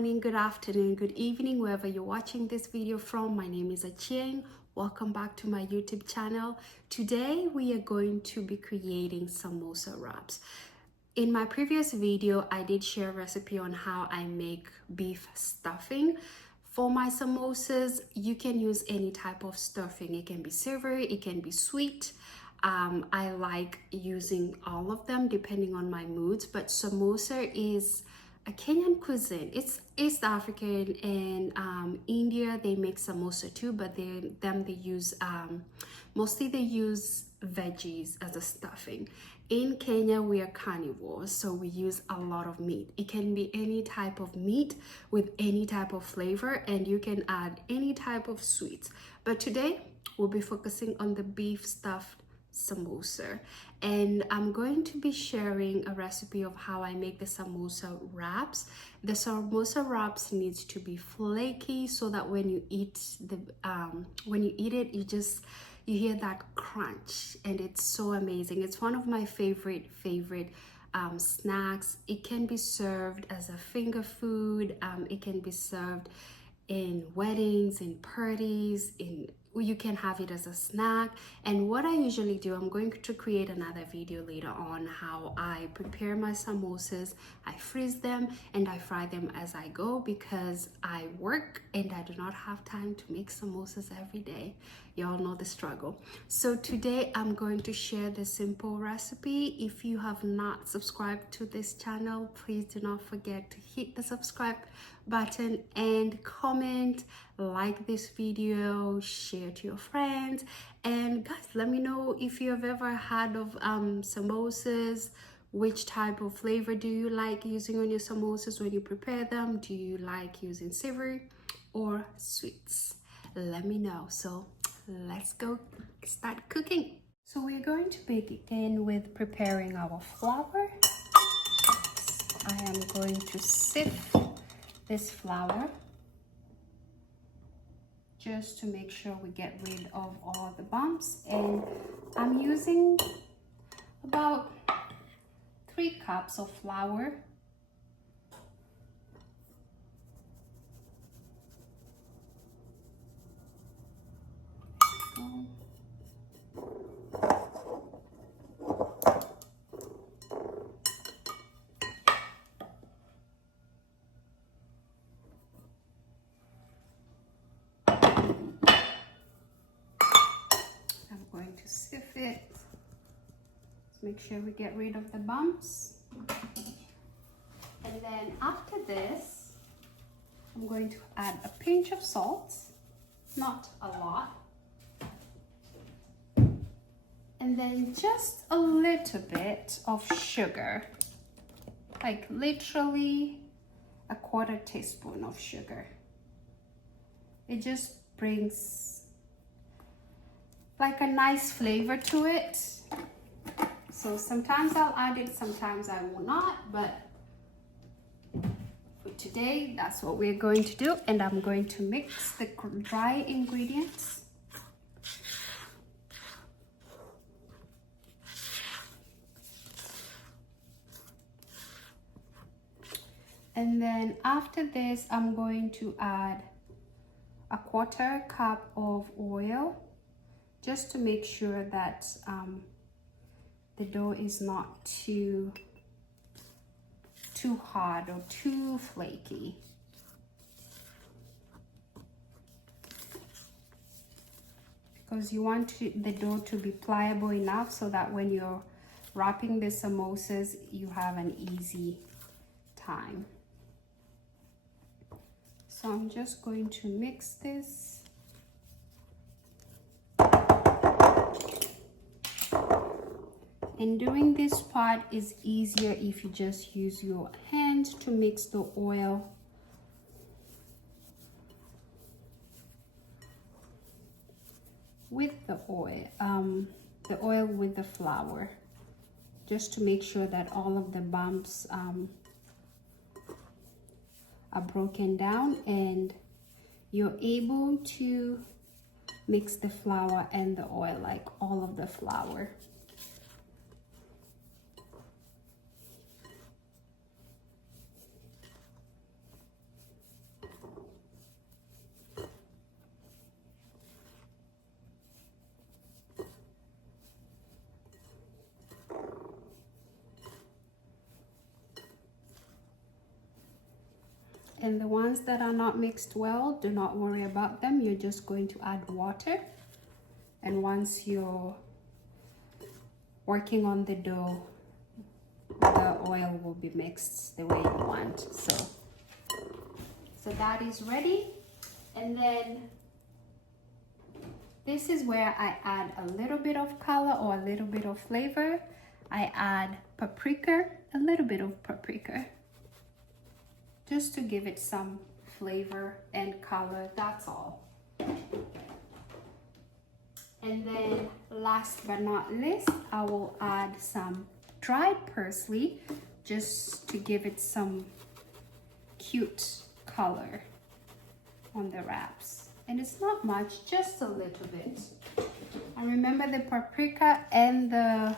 morning, good afternoon, good evening, wherever you're watching this video from. My name is Achieng. Welcome back to my YouTube channel. Today we are going to be creating samosa wraps. In my previous video, I did share a recipe on how I make beef stuffing. For my samosas, you can use any type of stuffing. It can be savory, it can be sweet. I like using all of them depending on my moods, but samosa is a Kenyan cuisine. It's East African, and India they make samosa too, but they use mostly they use veggies as a stuffing. In Kenya we are carnivores, so we use a lot of meat. It can be any type of meat with any type of flavor, and you can add any type of sweets. But today we'll be focusing on the beef stuffed samosa, and I'm going to be sharing a recipe of how I make the samosa wraps. The samosa wraps needs to be flaky so that when you eat it, you hear that crunch, and it's so amazing. It's one of my favorite snacks. It can be served as a finger food. It can be served in weddings, in parties, you can have it as a snack. And what I usually do, I'm going to create another video later on how I prepare my samosas. I freeze them and I fry them as I go because I work and I do not have time to make samosas every day. Y'all know the struggle. So today I'm going to share the simple recipe. If you have not subscribed to this channel, please do not forget to hit the subscribe button and comment, like this video, share to your friends. And guys, let me know if you have ever heard of samosas. Which type of flavor do you like using on your samosas when you prepare them? Do you like using savory or sweets? Let me know. So let's go start cooking. So we're going to begin with preparing our flour. I am going to sift this flour just to make sure we get rid of all the bumps, and I'm using about 3 cups of flour. Sift it. Let's make sure we get rid of the bumps. And then after this, I'm going to add a pinch of salt, not a lot. And then just a little bit of sugar, like literally a 1/4 teaspoon of sugar. It just brings like a nice flavor to it. So sometimes I'll add it, sometimes I will not, but for today that's what we're going to do. And I'm going to mix the dry ingredients. And then after this, I'm going to add a 1/4 cup of oil, just to make sure that the dough is not too hard or too flaky. Because you want the dough to be pliable enough so that when you're wrapping the samosas, you have an easy time. So I'm just going to mix this. And doing this part is easier if you just use your hands to mix the oil. With the oil with the flour, just to make sure that all of the bumps are broken down and you're able to mix the flour and the oil, like all of the flour. And the ones that are not mixed well, do not worry about them. You're just going to add water. And once you're working on the dough, the oil will be mixed the way you want. So that is ready. And then this is where I add a little bit of color or a little bit of flavor. I add paprika, a little bit of paprika, just to give it some flavor and color, that's all. And then last but not least, I will add some dried parsley just to give it some cute color on the wraps. And it's not much, just a little bit. And remember, the paprika and the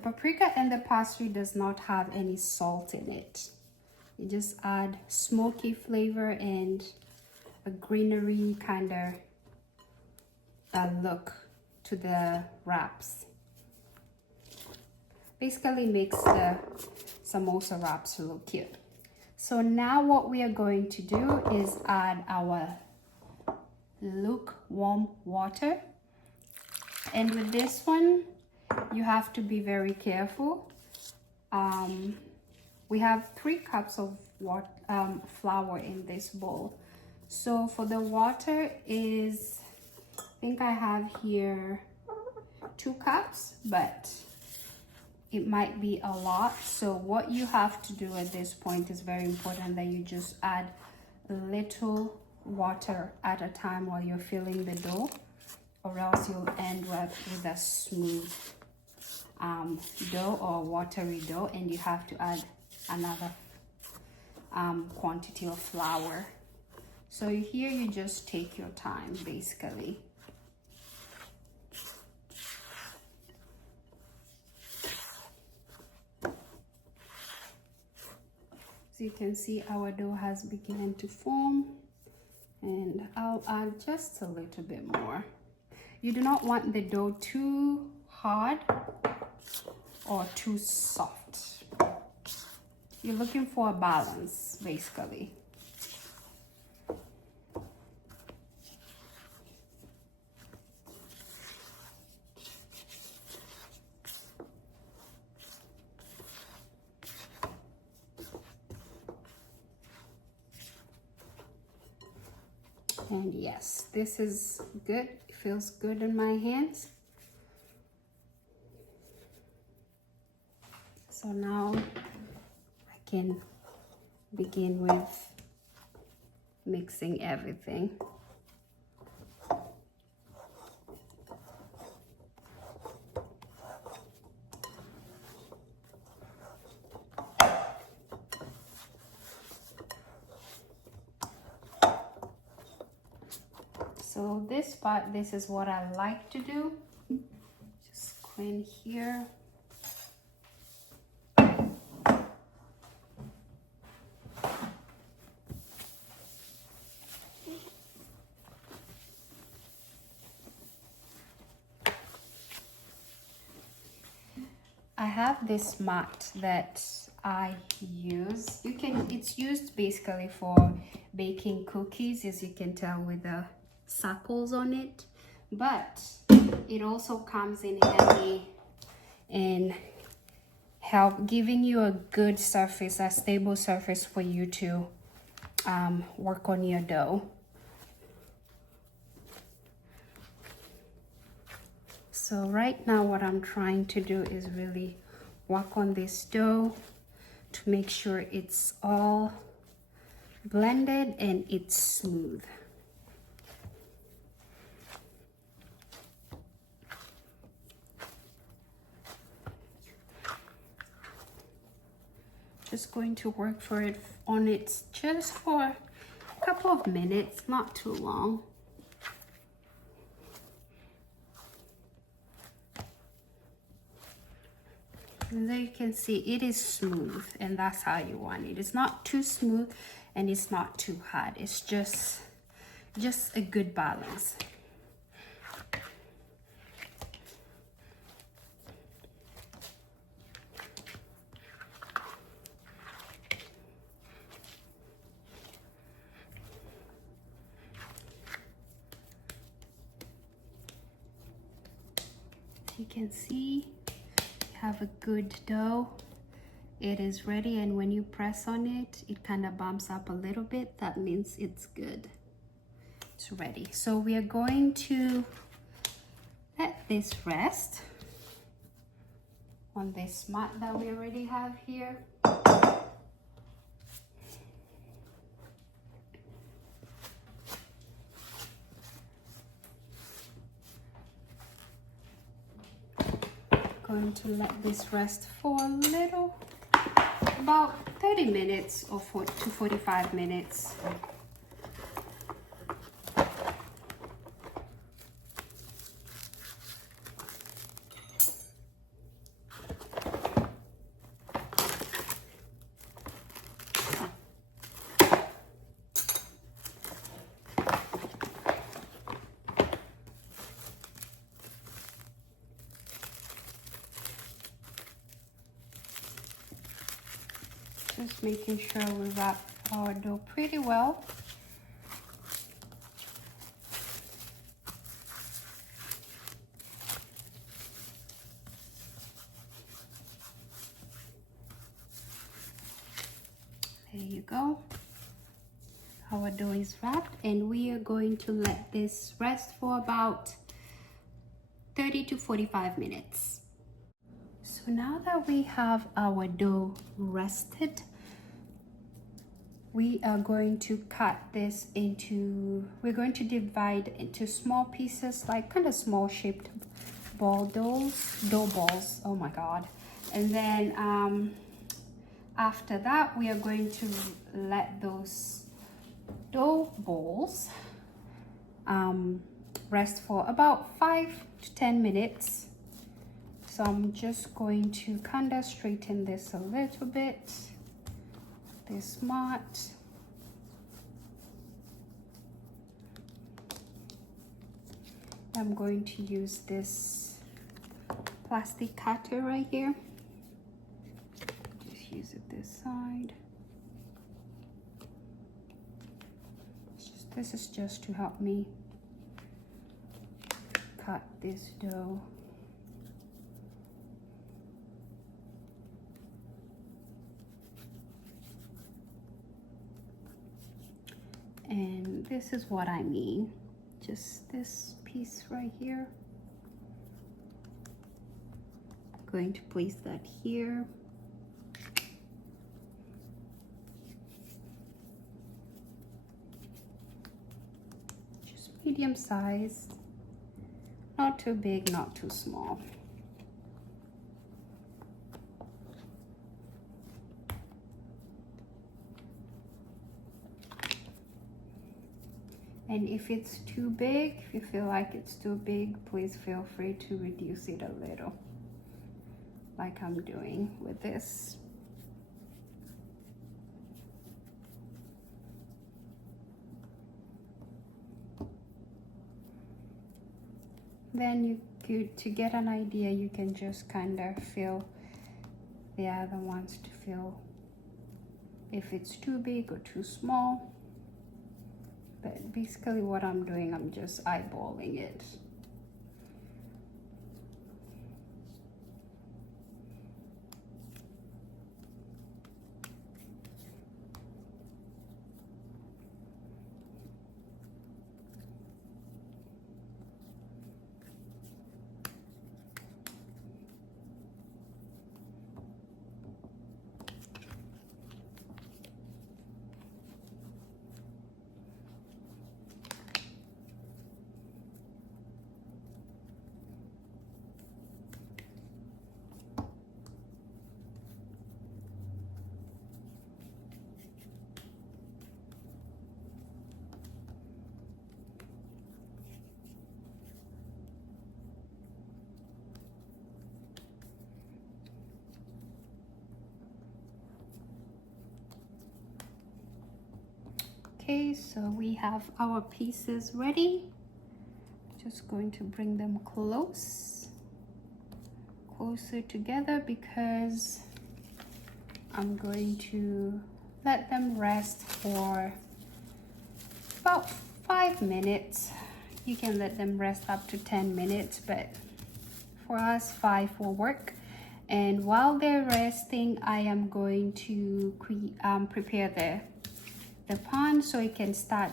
paprika and the parsley does not have any salt in it. You just add smoky flavor and a greenery kind of look to the wraps. Basically makes the samosa wraps look cute. So now what we are going to do is add our lukewarm water. And with this one, you have to be very careful. We have 3 cups of flour in this bowl. So for the water is, I think I have here 2 cups, but it might be a lot. So what you have to do at this point is very important, that you just add a little water at a time while you're filling the dough, or else you'll end with a smooth dough or watery dough, and you have to add another quantity of flour. So here you just take your time, basically. So you can see our dough has begun to form, and I'll add just a little bit more. You do not want the dough too hard or too soft. You're looking for a balance, basically. And yes, this is good. It feels good in my hands. So now I can begin with mixing everything. So this part, this is what I like to do. Just go in here. I have this mat that I use. It's used basically for baking cookies, as you can tell with the circles on it, but it also comes in handy in help giving you a good surface, a stable surface for you to work on your dough. So right now what I'm trying to do is really work on this dough to make sure it's all blended and it's smooth. Just going to work on it just for a couple of minutes, not too long. And there you can see it is smooth, and that's how you want it. It's not too smooth and it's not too hard. It's just a good balance. you can see, you have a good dough. It is ready, and when you press on it, it kind of bumps up a little bit. That means it's good. It's ready. So we are going to let this rest on this mat that we already have here. Going to let this rest for a little, about 30 minutes or to 45 minutes. Just making sure we wrap our dough pretty well. There you go. Our dough is wrapped, and we are going to let this rest for about 30 to 45 minutes. So now that we have our dough rested, we are going to cut this into, we're going to divide into small pieces, like kind of small shaped dough balls. Oh my God. And then after that, we are going to let those dough balls rest for about 5 to 10 minutes. So I'm just going to kind of straighten this a little bit. This mat. I'm going to use this plastic cutter right here. Just use it this side. This is just to help me cut this dough. And this is what I mean. Just this piece right here. I'm going to place that here. Just medium size. Not too big, not too small. And if it's too big, if you feel like it's too big, please feel free to reduce it a little, like I'm doing with this. Then you could, to get an idea, you can just kind of feel the other ones to feel if it's too big or too small. But basically what I'm doing, I'm just eyeballing it. Okay, so we have our pieces ready. Just going to bring them closer together, because I'm going to let them rest for about 5 minutes. You can let them rest up to 10 minutes, but for us, 5 will work. And while they're resting, I am going to prepare the pan so it can start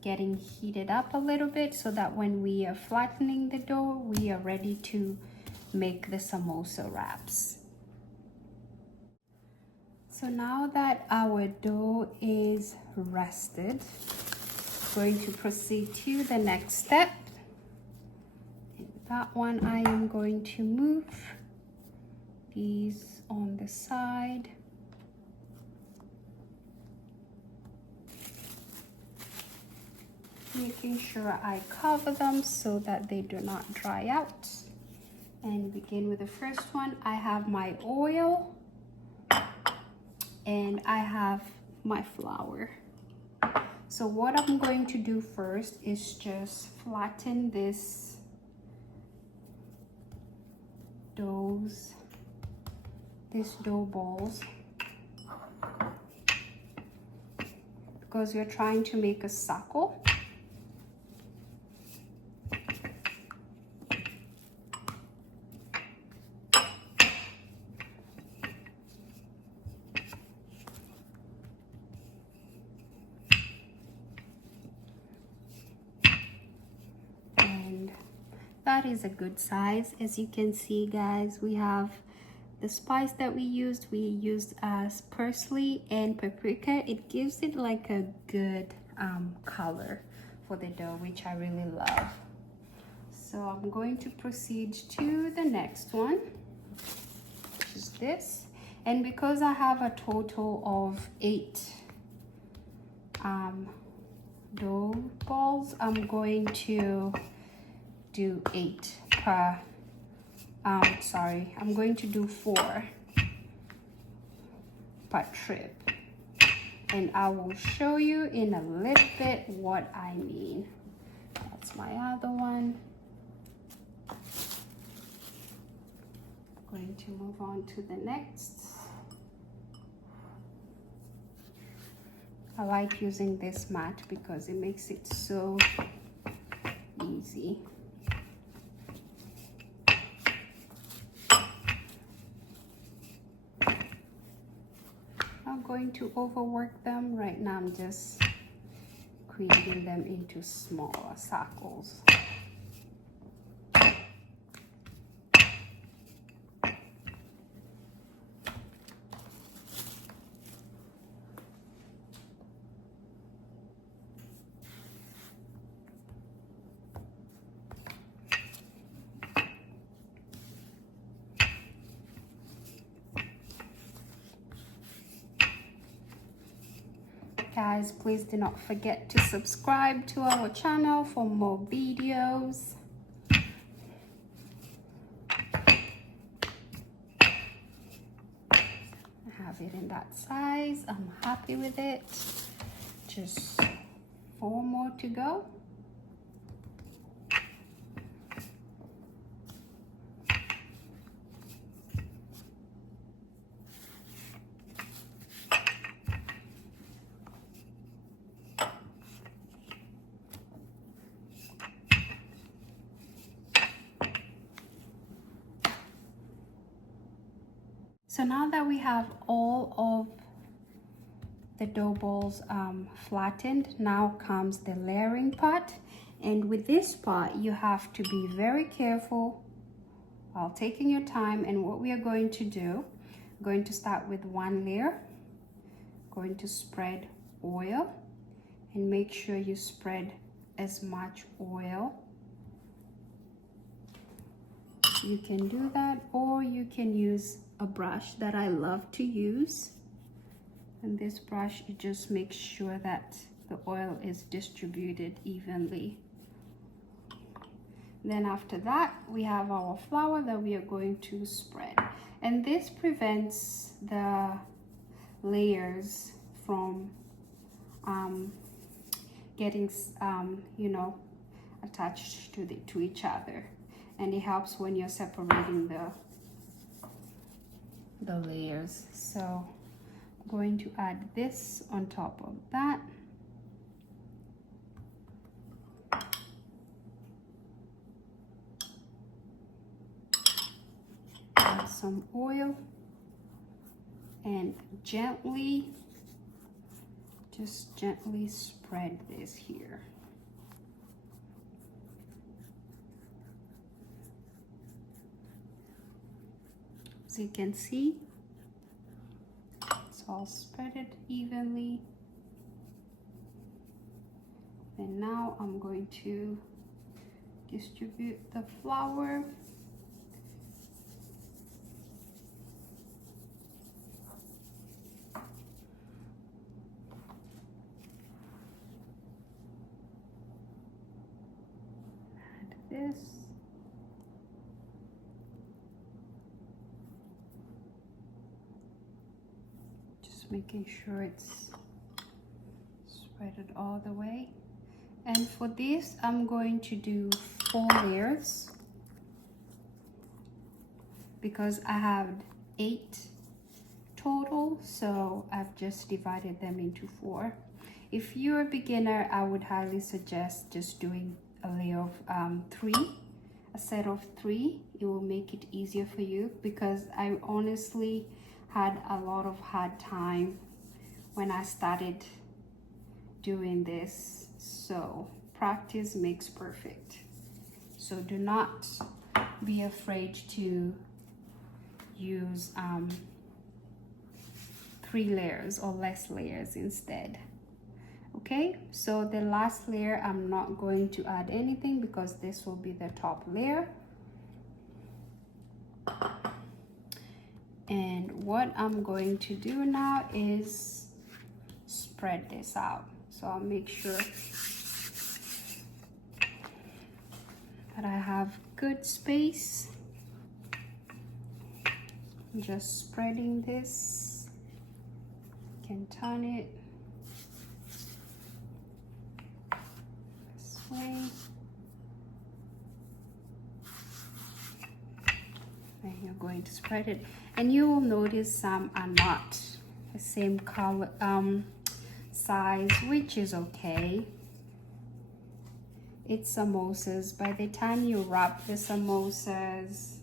getting heated up a little bit, so that when we are flattening the dough, we are ready to make the samosa wraps. So now that our dough is rested, I'm going to proceed to the next step. And that one I am going to move these on the side. Making sure I cover them so that they do not dry out. And begin with the first one. I have my oil and I have my flour. So what I'm going to do first is just flatten this dough balls, because we're trying to make a circle. That is a good size. As you can see, guys, we have the spice that we used parsley and paprika. It gives it like a good color for the dough, which I really love. So I'm going to proceed to the next one, which is this. And because I have a total of 8 dough balls, I'm going to do 8 per I'm going to do 4 per trip, and I will show you in a little bit what I mean. That's my other one. Going to move on to the next. I like using this mat because it makes it so easy. I'm going to overwork them. Right now I'm just creating them into smaller circles. Guys, please do not forget to subscribe to our channel for more videos. I have it in that size. I'm happy with it. Just 4 more to go. So now that we have all of the dough balls flattened, now comes the layering part. And with this part, you have to be very careful while taking your time. And what we are going to do, we're going to start with 1 layer, going to spread oil, and make sure you spread as much oil. You can do that, or you can use a brush that I love to use. And this brush, it just makes sure that the oil is distributed evenly. Then after that, we have our flour that we are going to spread. And this prevents the layers from getting, you know, attached to each other. And it helps when you're separating the layers. So I'm going to add this on top of that. some oil and just gently spread this here. As you can see, it's all spread it evenly. And now I'm going to distribute the flour. Add this. Just making sure it's spread it all the way. And for this, I'm going to do 4 layers because I have 8 total, so I've just divided them into 4. If you're a beginner, I would highly suggest just doing a layer of 3, a set of 3. It will make it easier for you, because I honestly had a lot of hard time when I started doing this. So practice makes perfect. So do not be afraid to use 3 layers or less layers instead. Okay, so the last layer, I'm not going to add anything because this will be the top layer. And what I'm going to do now is spread this out. So I'll make sure that I have good space. Just spreading this. You can turn it this way. And you're going to spread it. And you will notice some are not the same color, size, which is okay. It's samosas. By the time you wrap the samosas,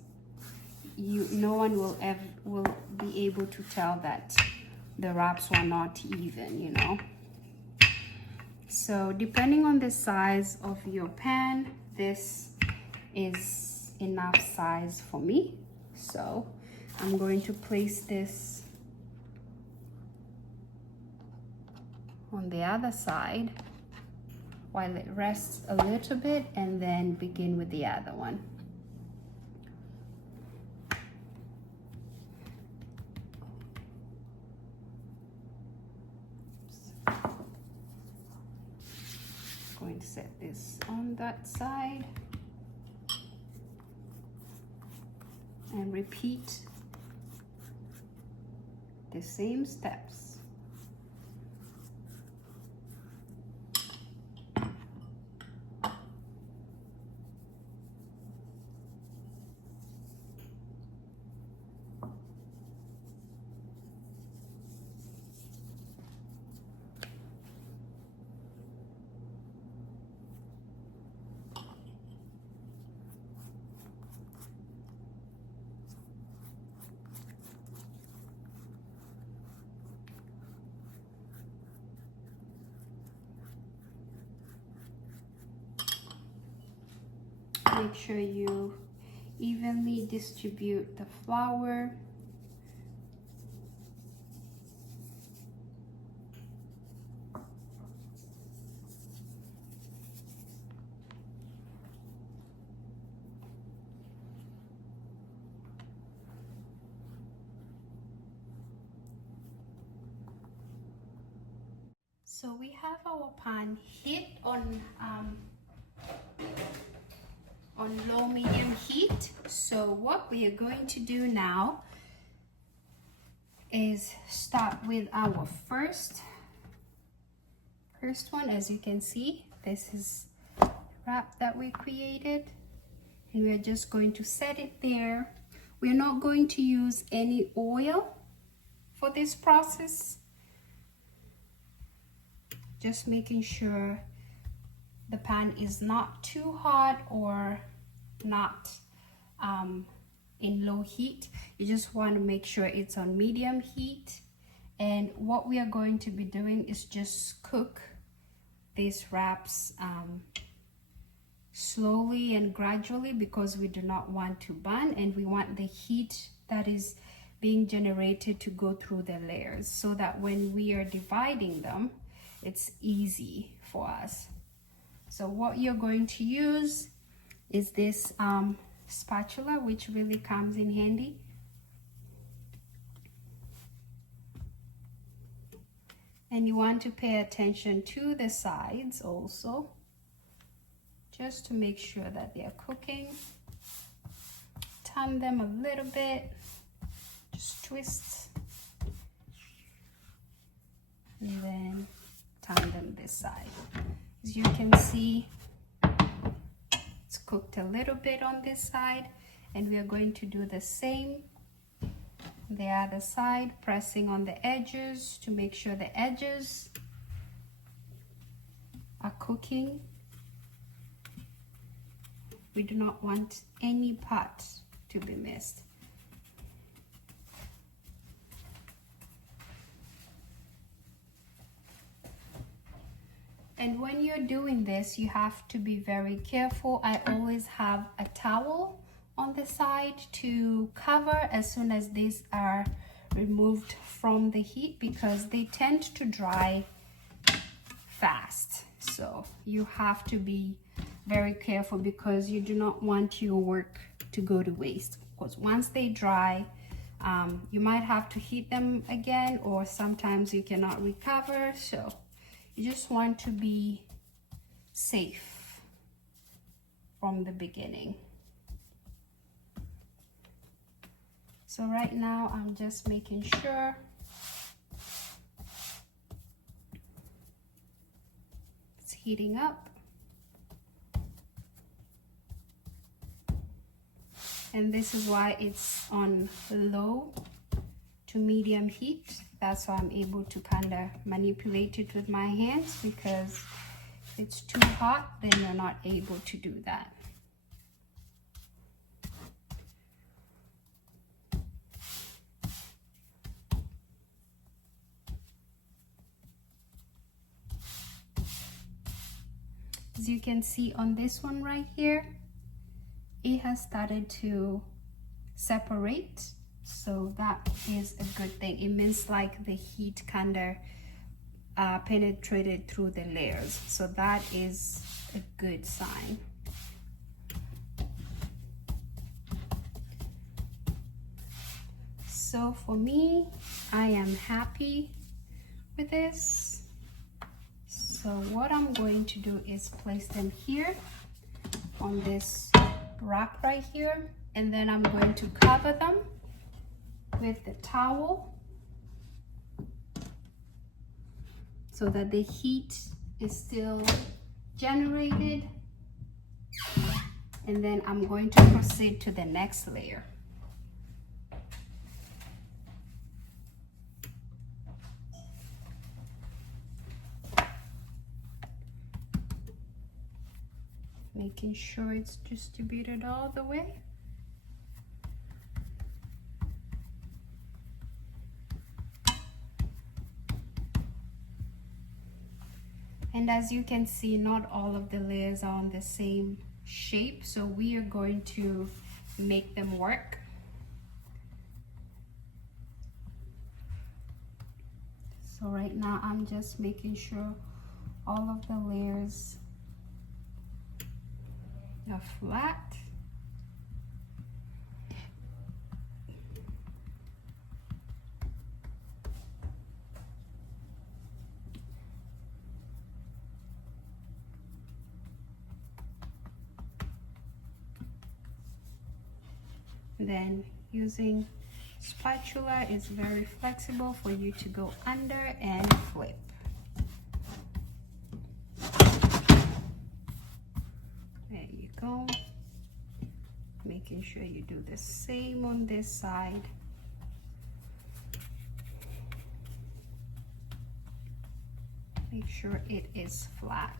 no one will be able to tell that the wraps were not even, you know. So depending on the size of your pan, this is enough size for me. So I'm going to place this on the other side while it rests a little bit, and then begin with the other one. Going to set this on that side and repeat the same steps. Make sure you evenly distribute the flour. So we have our pan heat on low medium heat. So what we are going to do now is start with our first one. As you can see, this is the wrap that we created, and we're just going to set it there. We're not going to use any oil for this process, just making sure the pan is not too hot or not in low heat. You just want to make sure it's on medium heat. And what we are going to be doing is just cook these wraps slowly and gradually, because we do not want to burn, and we want the heat that is being generated to go through the layers, so that when we are dividing them, it's easy for us. So what you're going to use is this spatula, which really comes in handy. And you want to pay attention to the sides also, just to make sure that they're cooking. Turn them a little bit, just twist, and then turn them this side. As you can see, it's cooked a little bit on this side, and we are going to do the same the other side, pressing on the edges to make sure the edges are cooking. We do not want any part to be missed. And when you're doing this, you have to be very careful. I always have a towel on the side to cover as soon as these are removed from the heat, because they tend to dry fast. So you have to be very careful, because you do not want your work to go to waste. Because once they dry, you might have to heat them again, or sometimes you cannot recover. So you just want to be safe from the beginning. So right now I'm just making sure it's heating up. And this is why it's on low to medium heat. That's why I'm able to kind of manipulate it with my hands, because if it's too hot, then you're not able to do that. As you can see on this one right here, it has started to separate. So that is a good thing. It means like the heat kind of penetrated through the layers. So that is a good sign. So for me, I am happy with this. So what I'm going to do is place them here on this wrap right here, and then I'm going to cover them with the towel so that the heat is still generated, and then I'm going to proceed to the next layer. Making sure it's distributed all the way. And as you can see, not all of the layers are on the same shape, so we are going to make them work. So right now I'm just making sure all of the layers are flat. Then using spatula is very flexible for you to go under and flip. There you go. Making sure you do the same on this side. Make sure it is flat.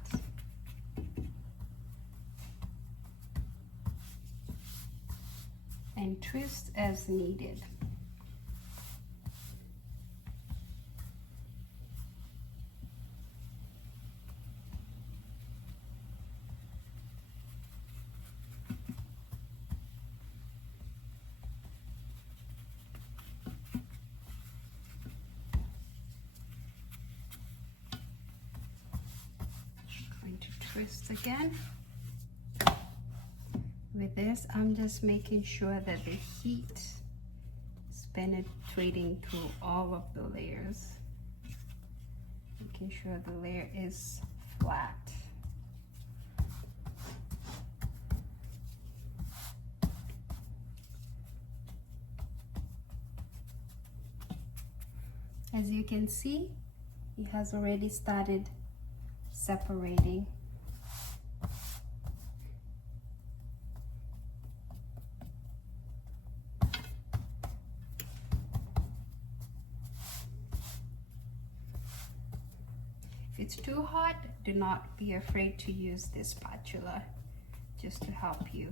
and twist as needed. Twist again. With this, I'm just making sure that the heat is penetrating through all of the layers, making sure the layer is flat. As you can see, it has already started separating. If it's too hot, do not be afraid to use this spatula just to help you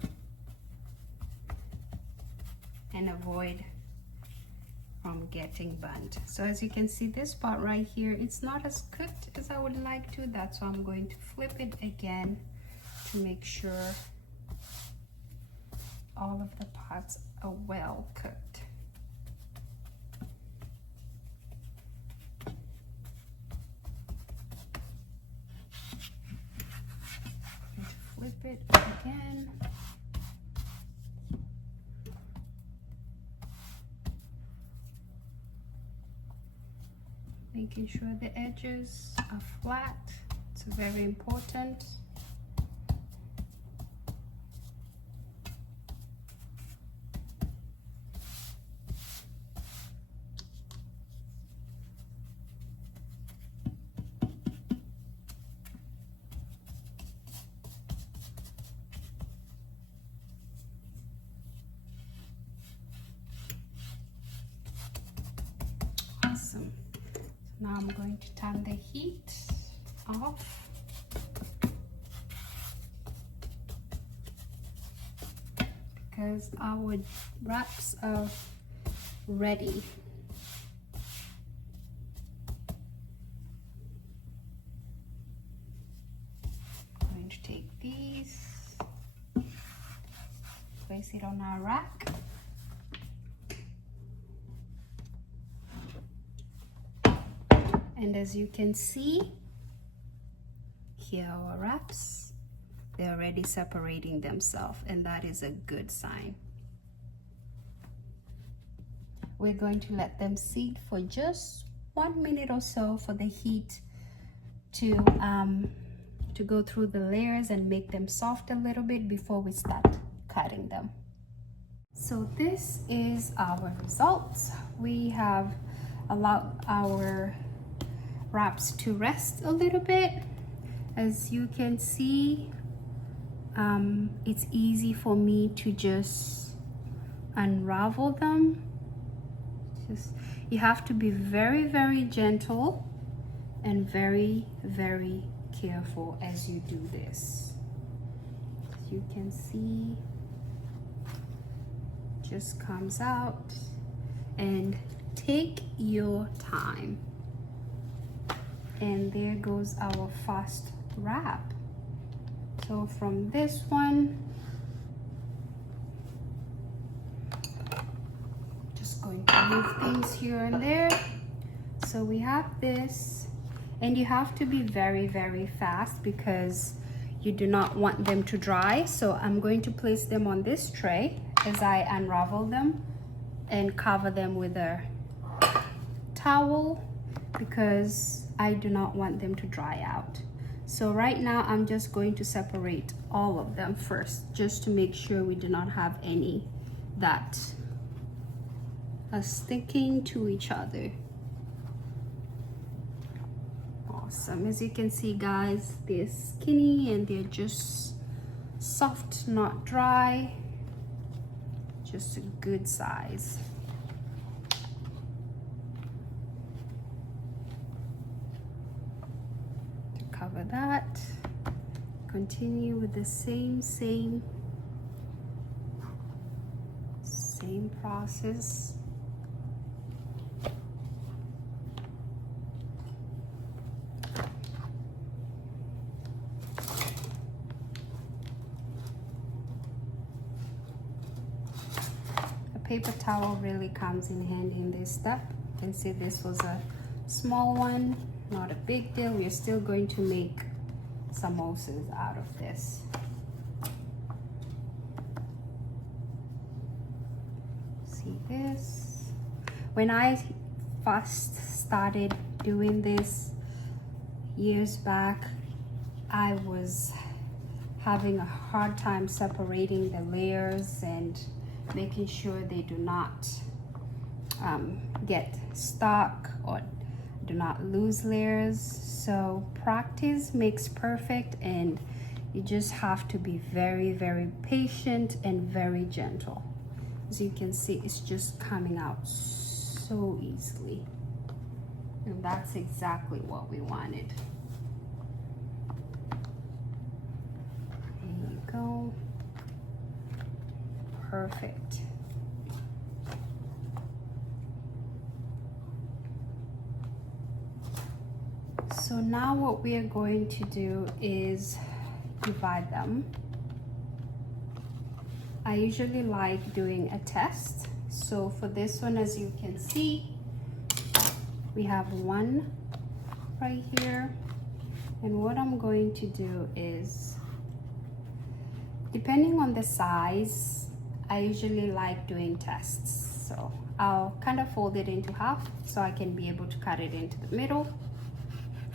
and avoid from getting burnt. So as you can see, this part right here, it's not as cooked as I would like to. That's why I'm going to flip it again to make sure all of the parts are well cooked. Flip it again. Making sure the edges are flat. It's very important. Awesome. Now I'm going to turn the heat off. Because our wraps are ready. I'm going to take these, place it on our rack. And as you can see, here are our wraps. They're already separating themselves, and that is a good sign. We're going to let them sit for just 1 minute or so for the heat to go through the layers and make them soft a little bit before we start cutting them. So this is our results. We have allowed our wraps to rest a little bit. As you can see, it's easy for me to just unravel them. You have to be very, very gentle and very, very careful as you do this. As you can see, just comes out, and take your time. And there goes our first wrap. So from this one, just going to move things here and there. So we have this, and you have to be very, very fast because you do not want them to dry. So I'm going to place them on this tray as I unravel them and cover them with a towel because I do not want them to dry out. So right now I'm just going to separate all of them first, just to make sure we do not have any that are sticking to each other. Awesome. As you can see, guys, they're skinny and they're just soft, not dry. Just a good size. Cover that. Continue with the same process. A paper towel really comes in handy in this step. You can see this was a small one, not a big deal. We're still going to make samosas out of this. See this? When I first started doing this years back, I was having a hard time separating the layers and making sure they do not get stuck or do not lose layers. So practice makes perfect, and you just have to be very, very patient and very gentle. As you can see, it's just coming out so easily, and that's exactly what we wanted. There you go. Perfect. So now what we are going to do is divide them. I usually like doing a test. So for this one, as you can see, we have one right here. And what I'm going to do is, depending on the size, I usually like doing tests. So I'll kind of fold it into half so I can be able to cut it into the middle.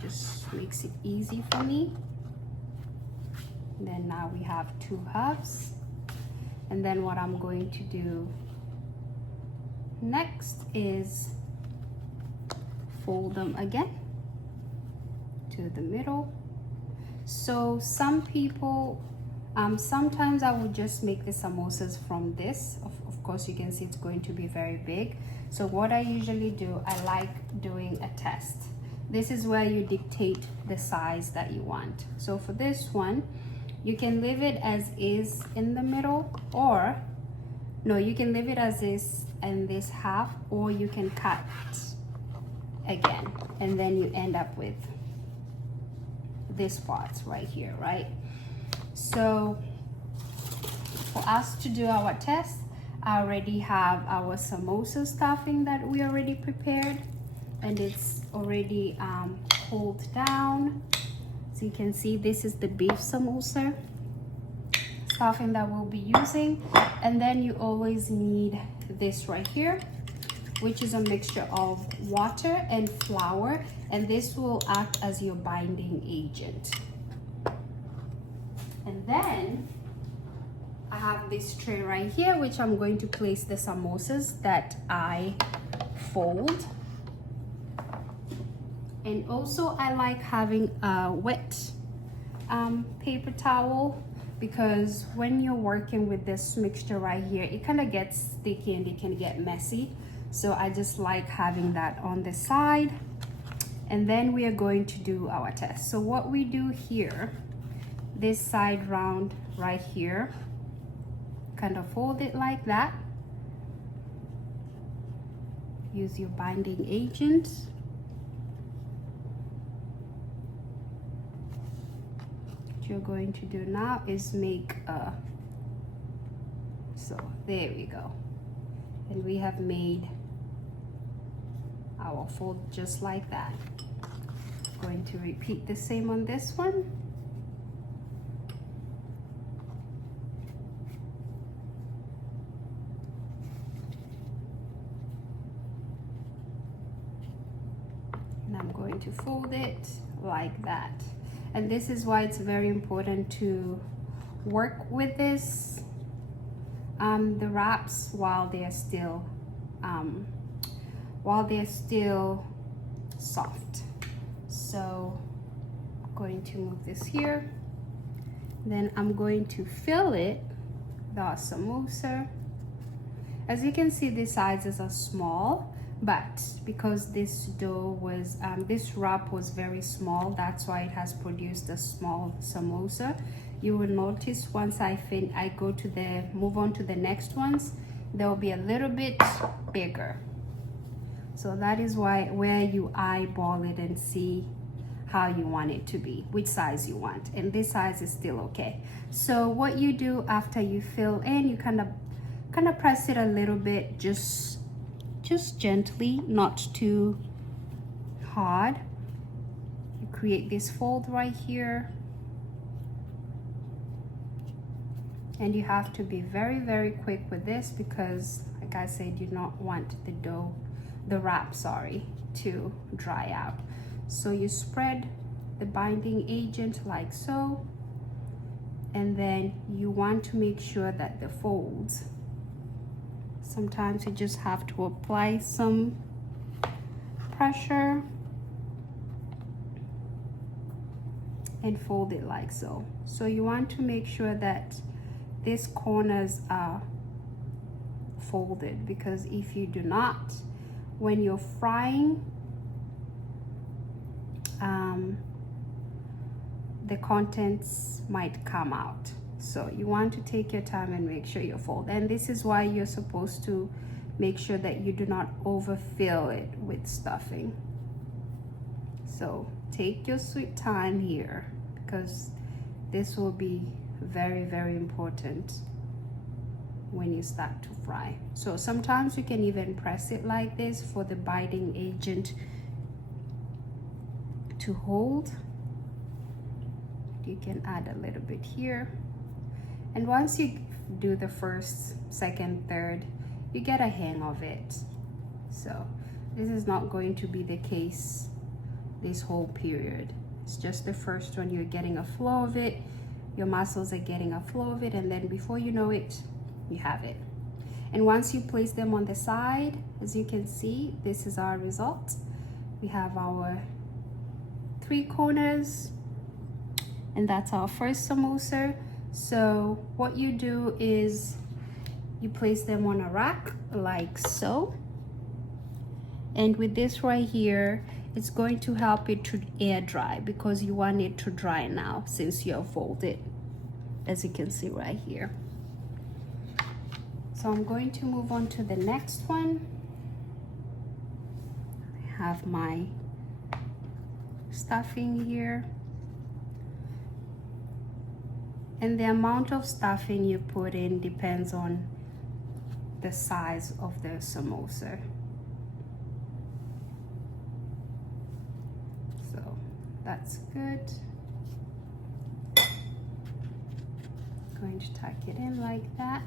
Just makes it easy for me. And then now we have two halves. And then what I'm going to do next is fold them again to the middle. So some people, sometimes I would just make the samosas from this. Of course, you can see it's going to be very big. So what I usually do, I like doing a test. This is where you dictate the size that you want. So for this one, you can leave it as is in the middle, or no, you can leave it as is in this half, or you can cut again, and then you end up with this part right here, right? So for us to do our test, I already have our samosa stuffing that we already prepared, and it's already cooled down. So you can see this is the beef samosa stuffing that we'll be using. And then you always need this right here, which is a mixture of water and flour, and this will act as your binding agent. And then I have this tray right here, which I'm going to place the samosas that I fold. And also I like having a wet paper towel, because when you're working with this mixture right here, it kind of gets sticky and it can get messy. So I just like having that on the side. And then we are going to do our test. So what we do here, this side round right here, kind of fold it like that. Use your binding agent. What you're going to do now is make a, so there we go. And we have made our fold just like that. Going to repeat the same on this one. And I'm going to fold it like that. And this is why it's very important to work with this, the wraps while they're still soft. So I'm going to move this here. Then I'm going to fill it, the samosa. As you can see, the sizes are small, but because this dough was, this wrap was very small, that's why it has produced a small samosa. You will notice once I move on to the next ones, they'll be a little bit bigger. So that is why where you eyeball it and see how you want it to be, which size you want, and this size is still okay. So what you do after you fill in, you kind of press it a little bit, just gently, not too hard. You create this fold right here, and you have to be very, very quick with this because, like I said, you don't want the wrap, sorry, to dry out. So you spread the binding agent like so, and then you want to make sure that the folds, sometimes you just have to apply some pressure and fold it like so. So you want to make sure that these corners are folded, because if you do not, when you're frying, the contents might come out. So you want to take your time and make sure you fold. And this is why you're supposed to make sure that you do not overfill it with stuffing. So take your sweet time here, because this will be very, very important when you start to fry. So sometimes you can even press it like this for the binding agent to hold. You can add a little bit here, and once you do the first, second, third, you get a hang of it. So this is not going to be the case this whole period. It's just the first one, you're getting a flow of it, your muscles are getting a flow of it, and then before you know it, you have it. And once you place them on the side, as you can see, this is our result. We have our 3 corners, and that's our first samosa. So what you do is you place them on a rack like so, and with this right here, it's going to help it to air dry, because you want it to dry now since you have folded, as you can see right here. So I'm going to move on to the next one. I have my stuffing here, and the amount of stuffing you put in depends on the size of the samosa. So that's good. Going to tuck it in like that.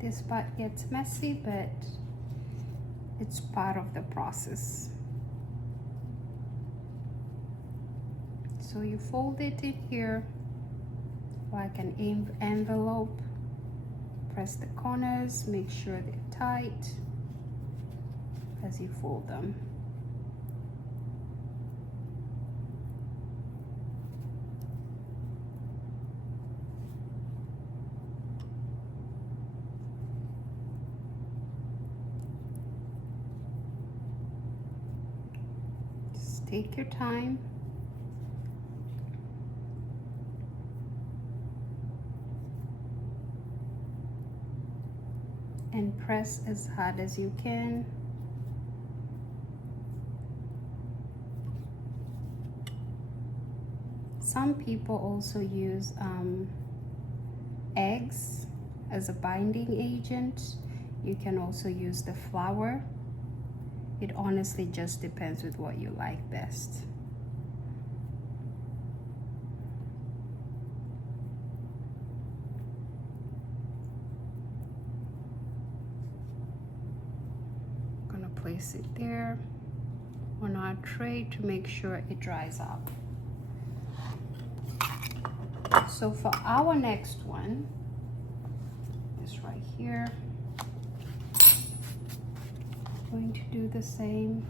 This part gets messy, but it's part of the process. So you fold it in here like an envelope. Press the corners, make sure they're tight as you fold them. Just take your time. And press as hard as you can. Some people also use eggs as a binding agent. You can also use the flour. It honestly just depends with what you like best. Place it there on our tray to make sure it dries up. So for our next one, this right here, I'm going to do the same.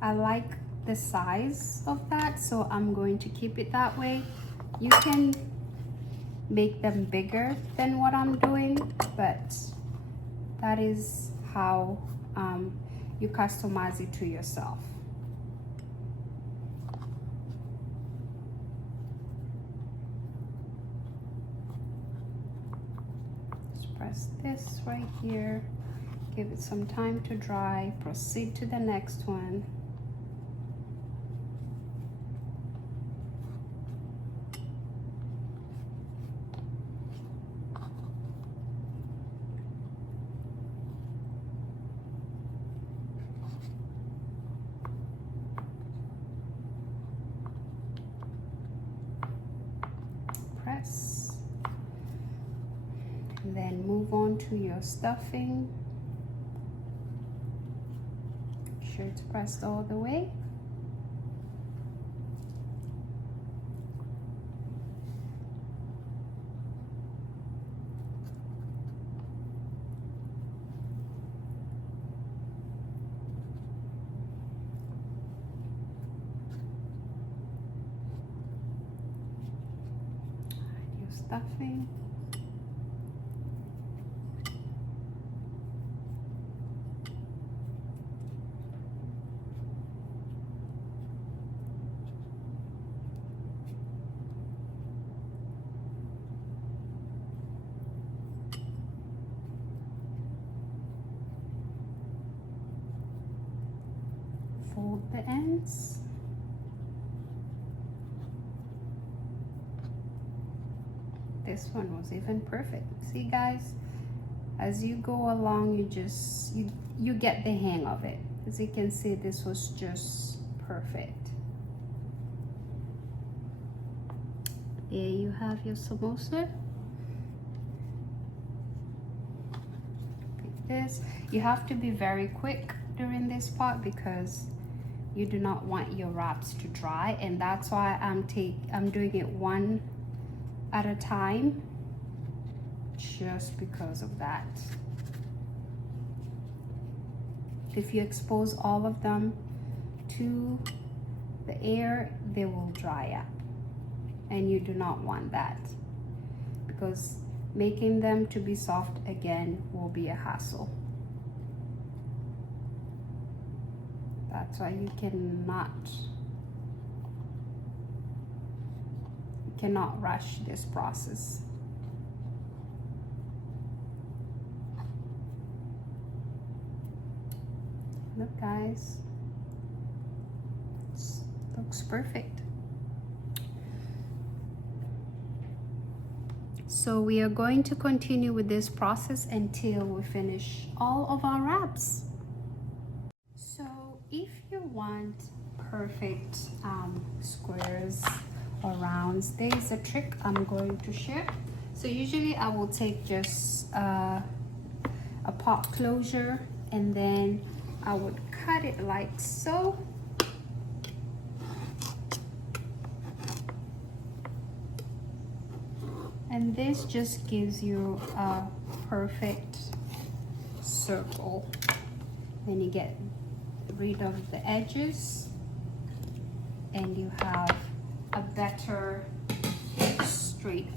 I like the size of that, so I'm going to keep it that way. You can make them bigger than what I'm doing, but that is how you customize it to yourself. Just press this right here, give it some time to dry, proceed to the next one. Press, and then move on to your stuffing. Make sure it's pressed all the way. Stuffing. Fold the ends. This one was even perfect. See guys, as you go along, you get the hang of it. As you can see, this was just perfect. There you have your samosa. Like this. You have to be very quick during this part because you do not want your wraps to dry, and that's why I'm doing it one at a time, just because of that. If you expose all of them to the air, they will dry up, and you do not want that, because making them to be soft again will be a hassle. That's why you cannot rush this process. Look guys, looks perfect. So we are going to continue with this process until we finish all of our wraps. So if you want perfect squares or rounds, there is a trick I'm going to share. So usually I will take just a pot closure, and then I would cut it like so. And this just gives you a perfect circle. Then you get rid of the edges, and you have a better straight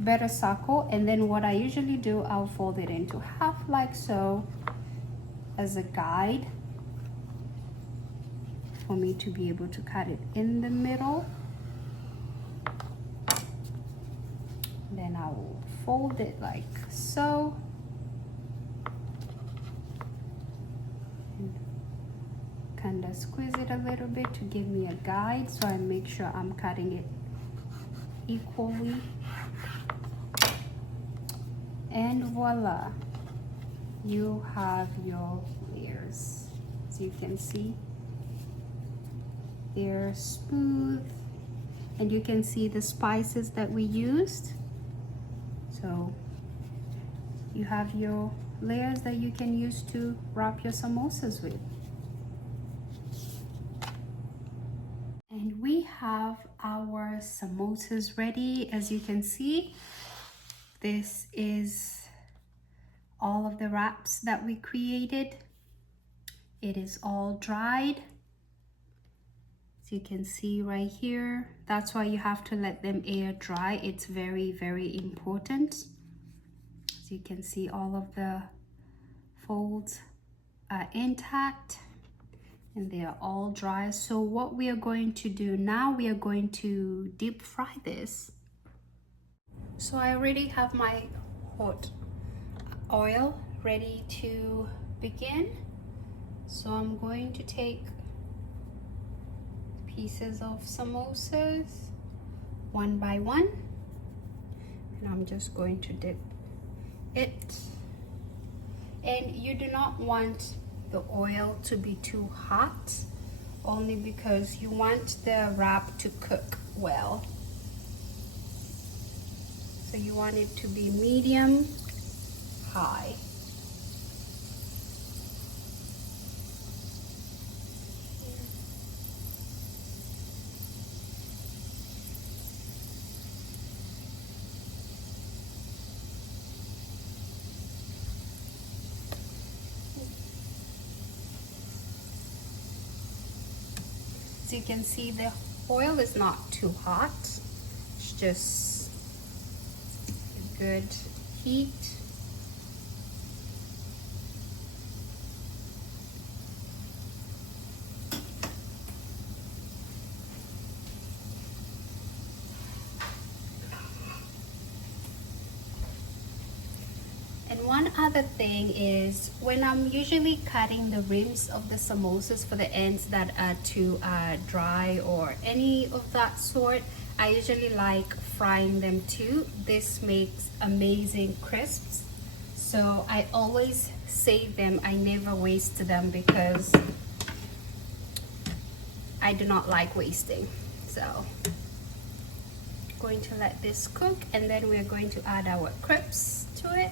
better circle. And then what I usually do, I'll fold it into half like so, as a guide for me to be able to cut it in the middle. Then I will fold it like so, and kind of squeeze it a little bit to give me a guide, so I make sure I'm cutting it equally. And voila, you have your layers. As you can see, they're smooth, and you can see the spices that we used. So you have your layers that you can use to wrap your samosas with. And we have our samosas ready. As you can see, this is all of the wraps that we created. It is all dried. As you can see right here, that's why you have to let them air dry. It's very, very important. So you can see all of the folds are intact and they are all dry. So what we are going to do now, we are going to deep fry this. So I already have my hot oil ready to begin. So I'm going to take pieces of samosas one by one, and I'm just going to dip it. And you do not want the oil to be too hot, only because you want the wrap to cook well. So you want it to be medium high. So you can see the oil is not too hot. It's just a good heat. And one other thing is, when I'm usually cutting the rims of the samosas for the ends that are too dry or any of that sort, I usually like frying them too. This makes amazing crisps. So I always save them. I never waste them because I do not like wasting. So going to let this cook, and then we're going to add our crisps to it.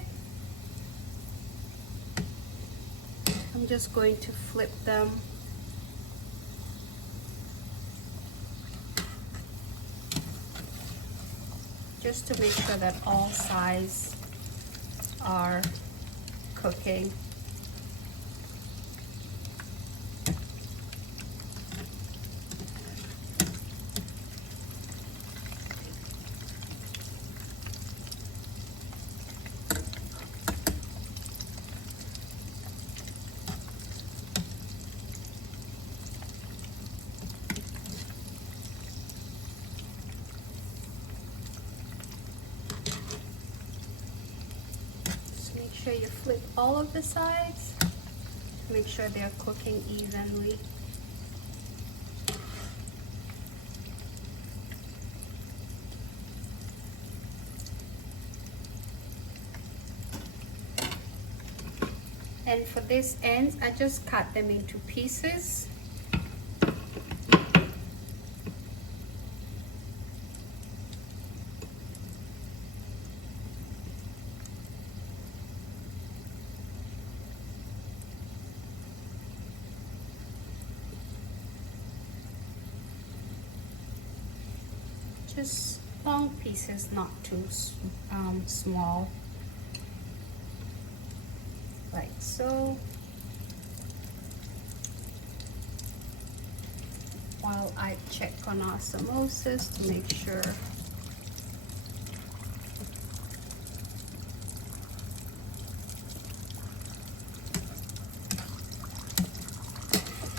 I'm just going to flip them. Just to make sure that all sides are cooking. Make sure you flip all of the sides. Make sure they're cooking evenly. And for this ends, I just cut them into pieces. Just long pieces, not too small, like so. While I check on our samosas to make sure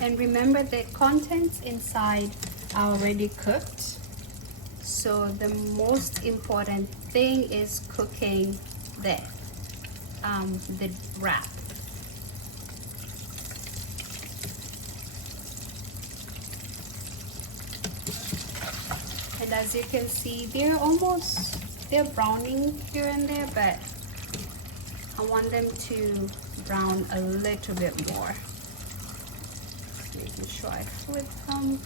and remember the contents inside are already cooked. So the most important thing is cooking the wrap. And as you can see, they're browning here and there, but I want them to brown a little bit more. Making sure I flip them.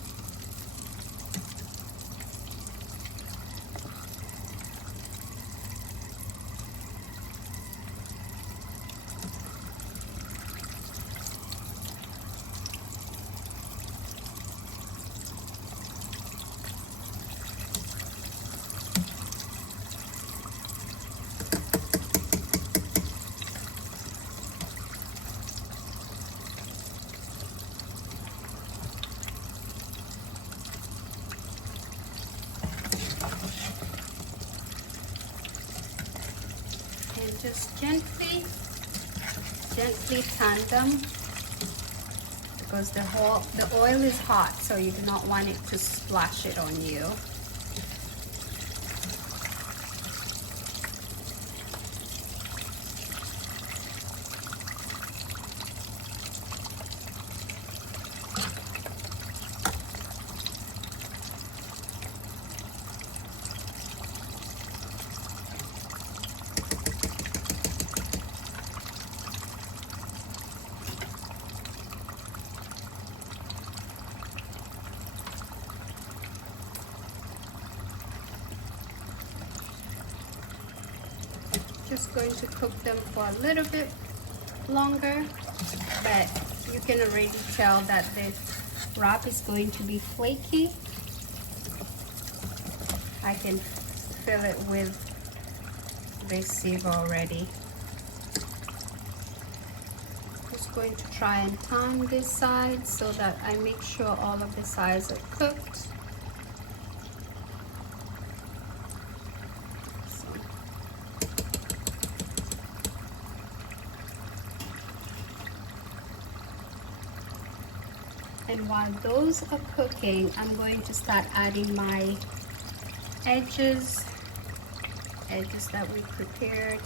gently turn them, because the oil is hot, so you do not want it to splash it on you. Just going to cook them for a little bit longer, but you can already tell that the wrap is going to be flaky. I can fill it with this sieve already. Just going to try and time this side so that I make sure all of the sides are cooked. And while those are cooking, I'm going to start adding my edges that we prepared.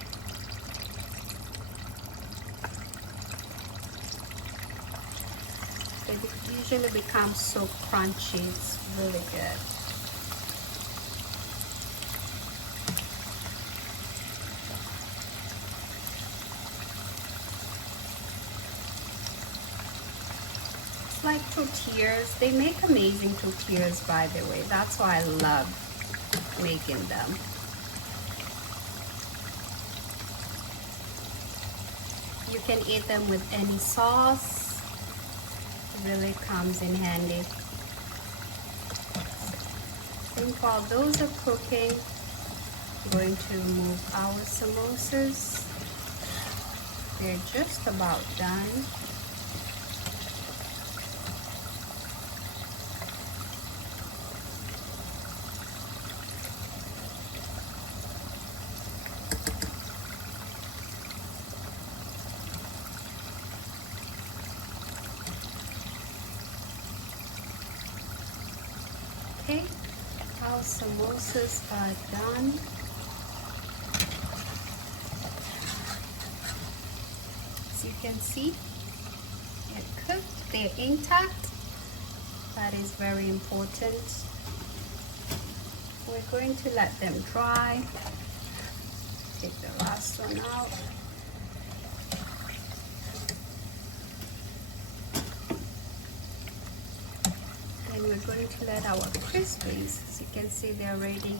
It usually becomes so crunchy, it's really good. Like tortillas. They make amazing tortillas, by the way. That's why I love making them. You can eat them with any sauce. It really comes in handy. I think while those are cooking, I'm going to remove our samosas. They're just about done. Okay, our samosas are done. As you can see, they're cooked, they're intact. That is very important. We're going to let them dry. Take the last one out. We're going to let our crispies, as you can see, they're already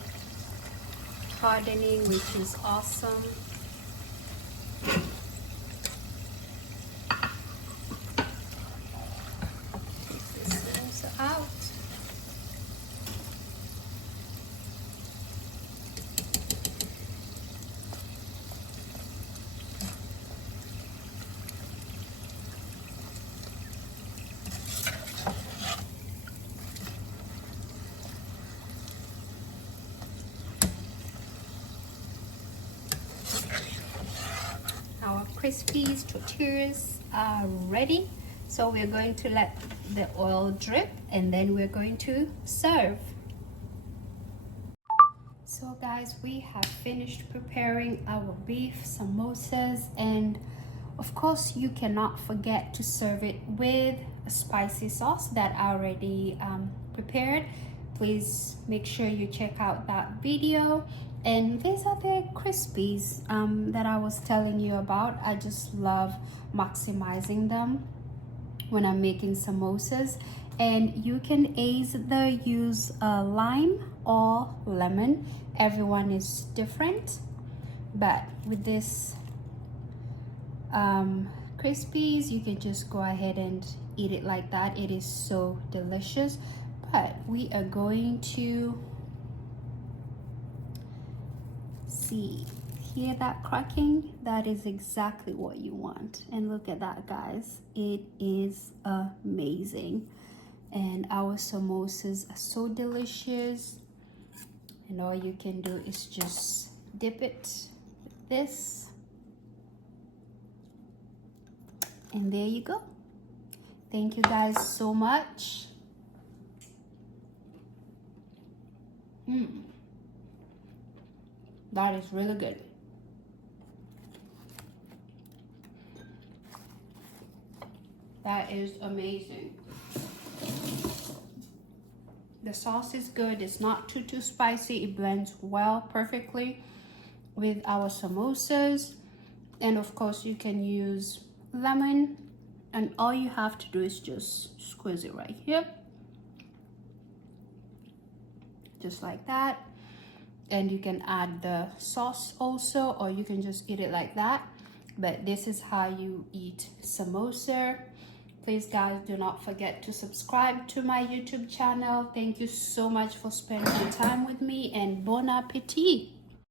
hardening, which is awesome. Take this samosa out. Our crispies, tortillas are ready. So we're going to let the oil drip and then we're going to serve. So guys, we have finished preparing our beef samosas, and of course you cannot forget to serve it with a spicy sauce that I already prepared. Please make sure you check out that video. And these are the crispies that I was telling you about. I just love maximizing them when I'm making samosas. And you can either use lime or lemon. Everyone is different, but with this crispies, you can just go ahead and eat it like that. It is so delicious. But we are going to hear that cracking. That is exactly what you want. And look at that, guys, it is amazing. And our samosas are so delicious, and all you can do is just dip it with this And there you go. Thank you guys so much. That is really good. That is amazing. The sauce is good. It's not too spicy. It blends well, perfectly with our samosas. And of course, you can use lemon. And all you have to do is just squeeze it right here. Just like that. And you can add the sauce also, or you can just eat it like that. But this is how you eat samosa. Please guys, do not forget to subscribe to my YouTube channel. Thank you so much for spending your time with me, and bon appetit.